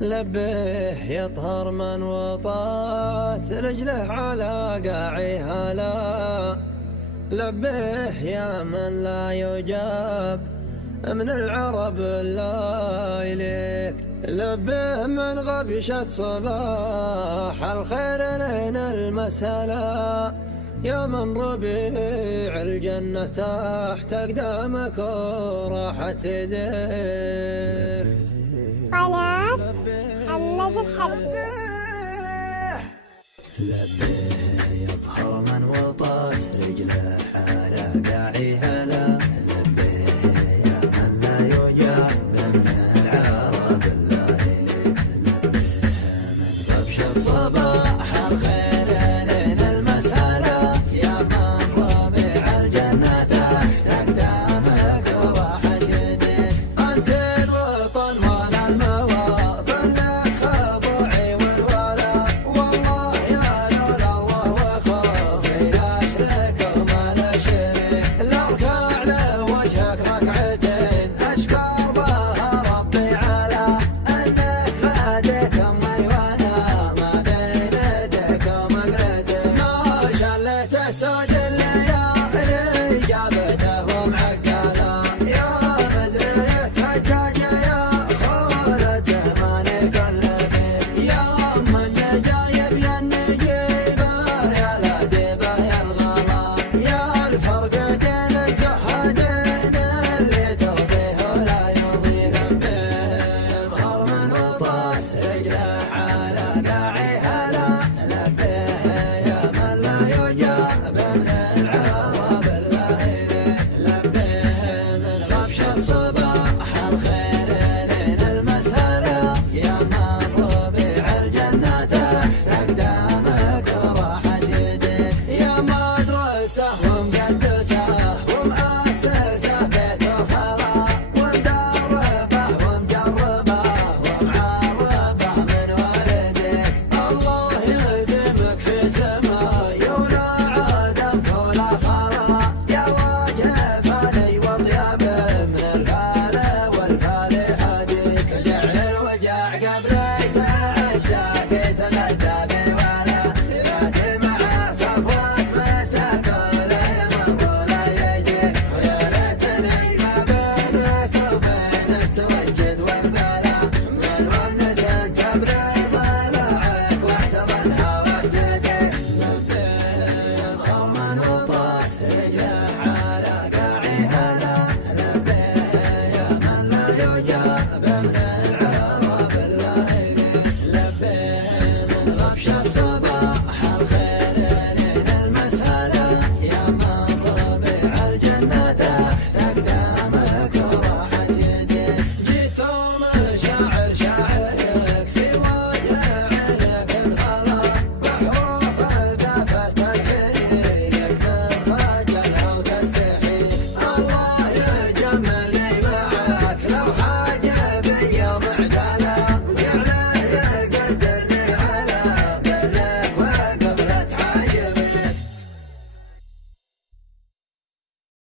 لبيه يطهر من وطات رجله على قاعها لا. لبيه يا من لا يجاب من العرب لا إليك. لبيه من غبشة صباح الخير لين المسلا. يا من ربيع الجنة تحت أقدامك وراحت يديك. قناة محمد الحربي. لبيه يطهر من وطات رجله على قاعها